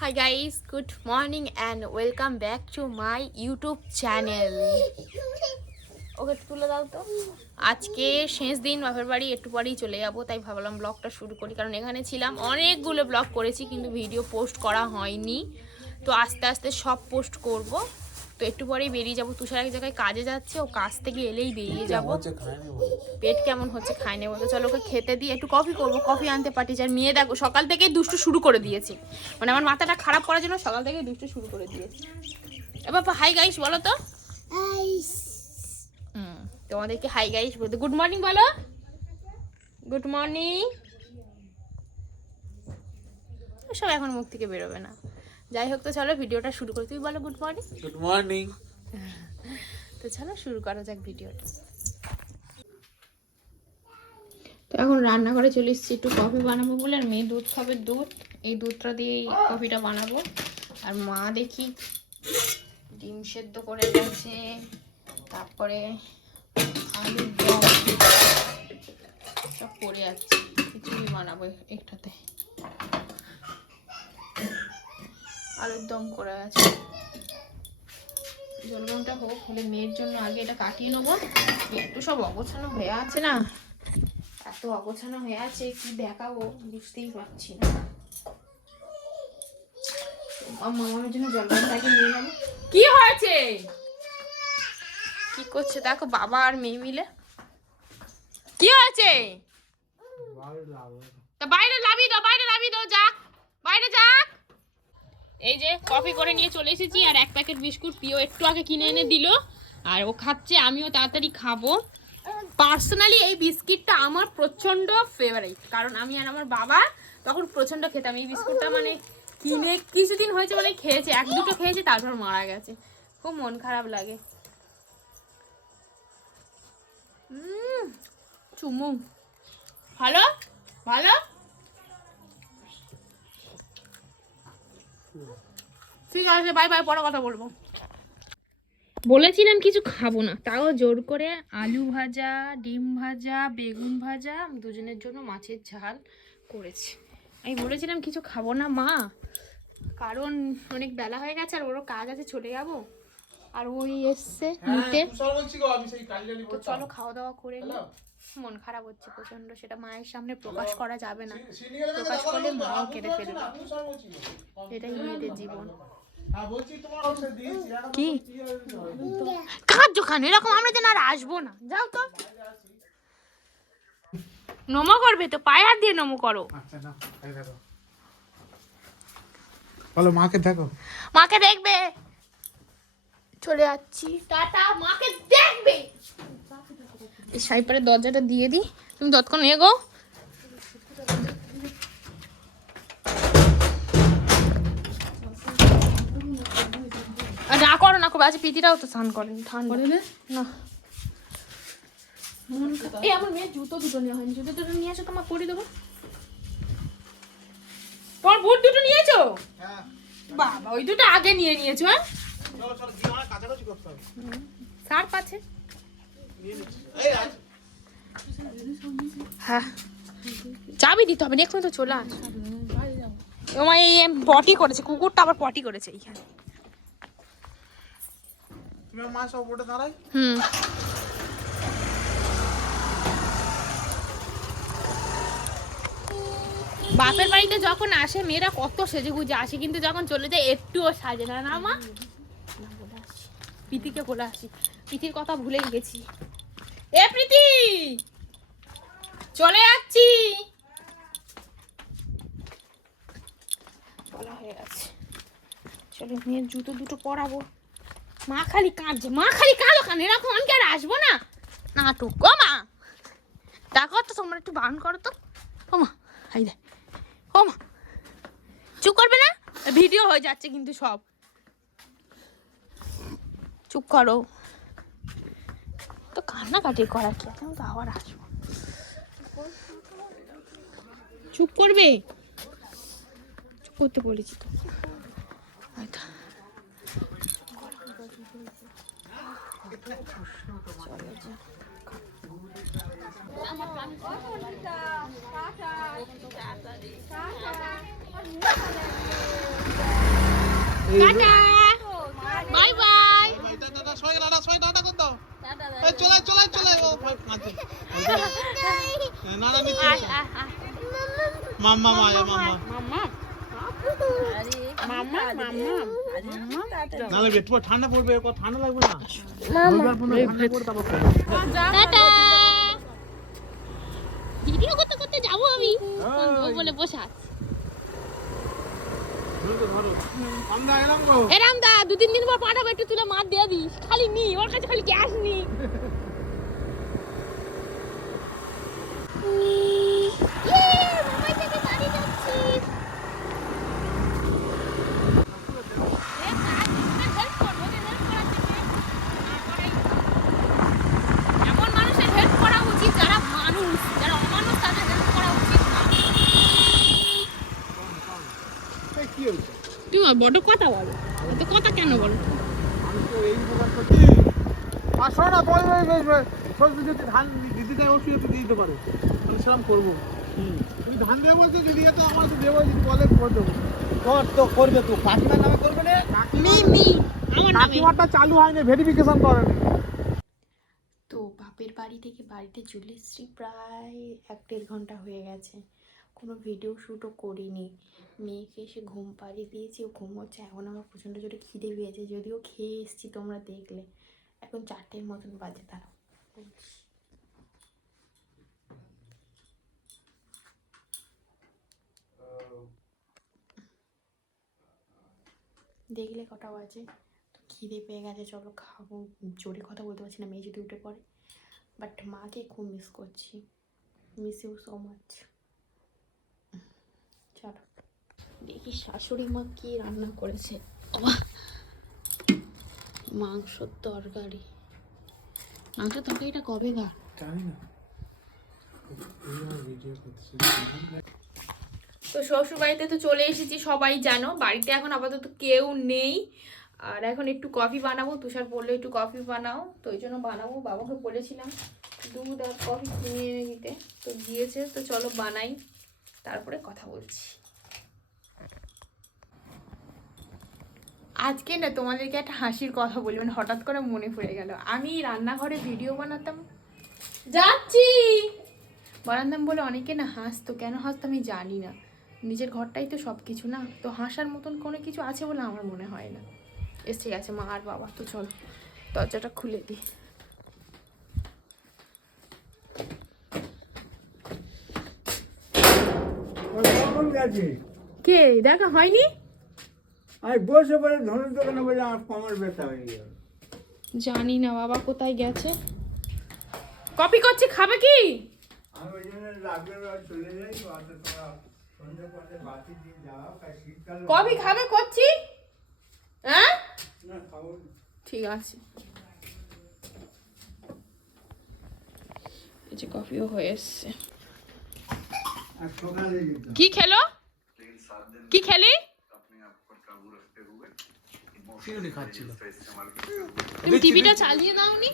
Hi guys, good morning and welcome back to my YouTube channel. ওকে তুলে দাও তো। আজকে শেষ দিন বাপের বাড়ি একটু পরেই চলে যাব তাই ভাবলাম ব্লগটা শুরু করি কারণ এখানে ছিলাম। অনেকগুলো ব্লগ করেছি কিন্তু ভিডিও পোস্ট করা হয়নি। তো আস্তে আস্তে সব পোস্ট করব। তো একটু পরেই বেরিয়ে যাব। তুষার এক জায়গায় কাজে যাচ্ছে ও কাজ থেকে এলেই বেরিয়ে যাব। পেট কেমন হচ্ছে খাই নেব তো চলো ওকে খেতে দিয়ে একটু কফি করব। কফি আনতে পাঠিয়েছি। আর মেয়ে দেখো সকাল থেকেই দুষ্টু শুরু করে দিয়েছি। মানে আমার মাথাটা খারাপ করার জন্য সকাল থেকে দুষ্টু শুরু করে দিয়েছে। এবার হাই গাইস বলো তো। তোমাদেরকে হাই গাইস বলতে। গুড মর্নিং বলো। গুড মর্নিং সব এখন মুখ থেকে বেরোবে না। যাই হোক তো চলো ভিডিওটা শুরু করি। তুমি বলো গুড মর্নিং গুড মর্নিং তো চলো শুরু করা যাক ভিডিওটা। তো এখন রান্নাঘরে চলে এসেছি একটু কফি বানাবো বলে আর মেয়ে দুধ খাবে দুধ। এই দুধটা দিয়েই কফিটা বানাবো। আর মা দেখি ডিম সেদ্ধ করে গেছে তারপরে আলুর দম সব পড়ে যাচ্ছে খিচুড়ি বানাবো একটাতে। আলুর দম করে আছে। জলগরমটা হোক হলে মেয়ের জন্য আগে এটা কাটিয়ে নেব। একটু সব অগোছানো হয়ে আছে না? এত অগোছানো হয়ে আছে কি দেখাবো বুঝতেই পারছি না। মামার জন্য জলগরমটাকে নিয়ে নেব। কি হয়েছে? কি করছে দেখো বাবা আর মেয়ে মিলে। কি হয়েছে? তা বাইরে লাভি দাও বাইরে লাভি দাও যাক বাইরে যাক এই যে কফি করে নিয়ে চলে এসেছি, আর এক প্যাকেট বিস্কুট পিও একটু আগে কিনে এনে দিল। আর ও খাচ্ছে, আমিও তাড়াতাড়ি খাব। পার্সোনালি এই বিস্কিটটা আমার প্রচণ্ড ফেভারিট কারণ আমি আর আমার বাবা তখন প্রচণ্ড খেতাম। এই বিস্কুটটা মানে কিনে কিছুদিন হয়েছে মানে খেয়েছে, এক দুটো খেয়েছে, তারপর মারা গেছে। খুব মন খারাপ লাগে। চুমু। ভালো? ভালো? ঠিক আছে বাই বাই পরে কথা বলব। বলেছিলাম কিছু খাব না তাও জোর করে আলু ভাজা ডিম ভাজা বেগুন ভাজা দুজনের জন্য মাছের ঝাল করেছি। আমি বলেছিলাম কিছু খাব না মা। কারণ অনেক বেলা হয়ে গেছে আর ওরও কাজ আছে চলে যাব। আর ওই এসছে নিতে। তো চলো খাওয়া দাওয়া করে নি। মন খারাপ হচ্ছে প্রচণ্ড সেটা মায়ের সামনে প্রকাশ করা যাবে না। প্রকাশ করলে মাও কেটে ফেলবে। এটাই মেয়েদের জীবন। কি? কাজ খান এরকম আমরা যেন আর আসব না। যাও তো। নমো করবে তো পায়ে হাত দিয়ে নমো করো। বলো মাকে দেখো। মাকে দেখবে। চলে যাচ্ছি। টাটা মাকে দেখবে। এই সাইপারের দরজাটা দিয়ে দিই। তুমি তৎক্ষণ এগো আর না করো না আজ পিতিটাও তো স্নান করেন ঠান্ডা। না। মন খারাপ। এই আমার মেয়ের জুতো দুটো নেওয়া হয়নি জুতো দুটো নিয়ে তোমার পরে দেবো। তোমার বুট দুটো নিয়েছো? বাবা ওই দুটো আগে নিয়ে নিয়েছো হ্যাঁ? সার্ফ আছে। হ্যাঁ। চাবি দিতে হবে এক্ষুনি তো চলে আস মা এই পটি করেছে কুকুরটা আবার পটি করেছে এইখানে। মা সব ওটা দাঁড়াই। হুম। বাপের বাড়িতে যখন আসে মেয়েরা কত সেজে গুজে আসে কিন্তু যখন চলে যায় একটুও সাজে না। না মা? না, বলে আসি। প্রীতির কথা ভুলে গেছি। এ প্রীতি, চলে যাচ্ছি। বলা হয়ে গেছে। চলো, মেয়ের জুতো দুটো পরাবো। মা খালি কাঁদছে, মা খালি কাঁদো কান? এরকম আমি আর আসব না? নাটক ও মা। দেখো তো, তোমরা একটু বারণ করো তো। ও মা, হাই দে ও মা, চুপ করবে না? ভিডিও হয়ে যাচ্ছে কিন্তু সব। চুপ করো। কান্নাকাটি করার কি আছে? আমি তো আবার আসব। চুপ করবে? চুপ করতে বলেছি তো। টাটা। Bye bye. দাদা সবাই দাদা সবাই দাদা কর দাও এই চলে চলে চলে। ও না না নিচে মাম্মা মায়া মাম্মা। মাম্মা মাম্মা। মাম্মা নালে একটু ঠান্ডা পড়বে ঠান্ডা লাগবে না। ভিডিও করতে করতে যাব আমি। বলে বসে আছি ধরো তো, ধরো। আমরা এলাম গো এরাম দা, দু তিন দিন পর পাঠাবো, একটু তুলে মাছ দিয়ে দিস। খালি নি, ওর কাছে খালি ক্যাশ নি। কি হয়েছে? তুমি বড় কথা বলো। তো কথা কেন বলো? আমি তো এই করছি না সরস্বতী যদি ধান দিদি দেয় ওষুধ একটু দিয়ে দিতে পারো। আমি সেরকম করব। তুমি ধান দেবো বলছো তো আমার তো দেবো যদি বলে করে দেবো। কর তো করবে তো। কাকিমার নামে করবে না? কাকিমারটা চালু হয়নি ভেরিফিকেশন করেনি তো বাপের বাড়ি থেকে বাড়িতে চলে এসছি প্রায় এক দেড় ঘণ্টা হয়ে গেছে। কোনো ভিডিও শ্যুটও করিনি। মেয়েকে এসে ঘুম পাড়িয়ে দিয়েছি, ও ঘুমোচ্ছে। এখন আমার প্রচণ্ড জোরে খিদে পেয়েছে, যদিও খেয়ে এসেছি তোমরা দেখলে। এখন চারটের মতন বাজে তারা দেখলে কটা বাজে? তো খিদে পেয়ে গেছে, চলো খাব। জোরে কথা বলতে পারছি না, মেয়ে যদি উঠে পড়ে। বাট মাকে খুব মিস করছি। মিস ইউ সো মাচ চলো দেখি শাশুড়ি মা কি রান্না করেছে। বাবা মাংসর তরকারি। মাংসের তরকারিটা কবে গা? জানি না তো শ্বশুর বাড়িতে তো চলে এসেছি সবাই জানো। বাড়িতে এখন আপাতত কেউ নেই। আর এখন একটু কফি বানাবো। তুষার বলল একটু কফি বানাও। তো ওই জন্য বানাবো। বাবাকে বলেছিলাম দুধ আর কফি কিনে এনে দিতে। তো দিয়েছে তো চলো বানাই। তারপরে কথা বলছি। আজকে না তোমাদেরকে একটা হাসির কথা বলি মানে হঠাৎ করে মনে পড়ে গেল। আমি রান্নাঘরে ভিডিও বানাতাম। যাচ্ছি! বানাতাম বলে অনেকে না হাসতো কেন হাসতো আমি জানি না। নিজের ঘরটাই তো সব কিছু না তো হাসার মতন কোনো কিছু আছে বলে আমার মনে হয় না। এসে গেছে মা আর বাবা তো চলো দরজাটা খুলে দিই। কে? দেখা হয়নি? আর বসে পরে ধনুর দোকানে বলে আমার কমর ব্যথা হয়ে গেল। জানি না বাবা কোথায় গেছে? কপি করছে খাবে কি? আমি ওই জন্য রাগের চলে যাই অত তোমরা সন্ধ্যে পথে বাতি দিয়ে যাও কাল শীতকাল কপি খাবে করছি? হ্যাঁ? না খাব ঠিক আছে। এই যে কফিও হয়ে এসছে। কি খেলো? কি খেলি? সিঁড়ি খাচ্ছিল। তুমি টিভিটা চালিয়ে দাওনি